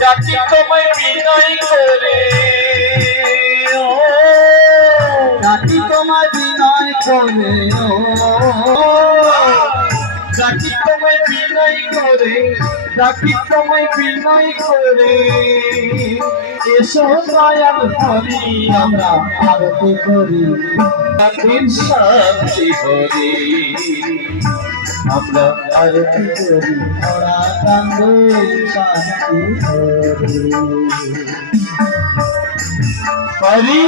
ডাকি তোমায় বিনয় করে, ডাকি তোমায় বিনয় করে, ডাকি তোমায় বিনয় করে, ডাকি তোমায় বিনয় করে, এসো দয়াল হরি আমরা আরতি করি, ডাকির শান্তি হরি, আমরা আরতি করি, ওরা কান্দে শান্তি হরি। হরি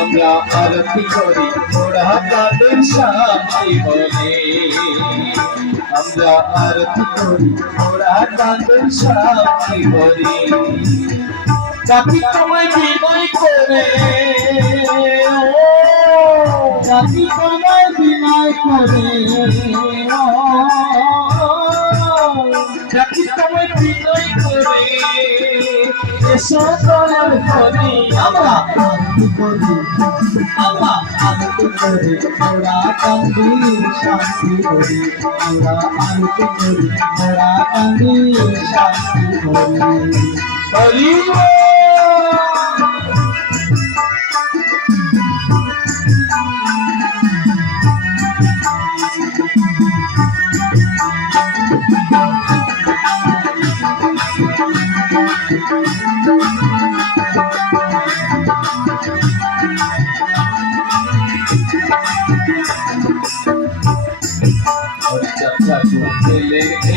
আমরা আরতি করি, ওরা তাদের শান্তি বলে, আমরা আরতি করি, ওরা তাদের শান্তি বলে, ডাকি তোমায় বিনয় করে, ডাকি তোমায় বিনয় করে, ডাকি তোমায় বিনয় করে, এসো দয়াল হরি আমরা আরতি করি, আমরা আরতি করি, ওরা কান্দি শান্তি করি, আমরা আরতি করি, ওরা কান্দি শান্তি করি। হরি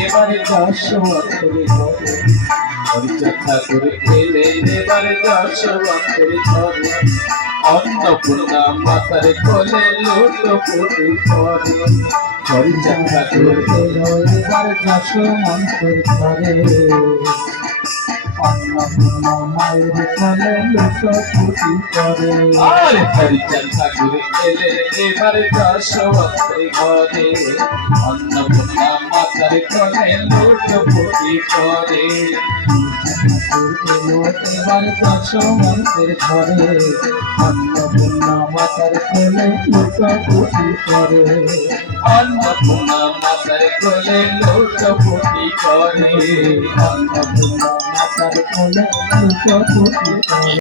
এবারে দর্শনে হরিচর্চা করে এলেন, এবারে দর্শনে ধরে, অন্নপূর্ণা মাতার কোলে লুটোপুটি করে, হরিচর্চা করে এবার যশ মন্ত্র ধরে, অন্নপূর্ণা মায়ের কোলে লুটোপুটি করে। আর হরিচর্চা করে এলেন, এবারে দর্শনে ঘরে, অন্নপূর্ণা মাতার কোলে লুটোপুটি করে, এবার যশ মন্ত্রের ঘরে, অন্নপূর্ণা মাতার কোলে লুটোপুটি করে। অন্নপূর্ণা মাতার কোলে লুটোপুটি করে, অন্নপূর্ণা মাতার কোলে লুটোপুটি করে।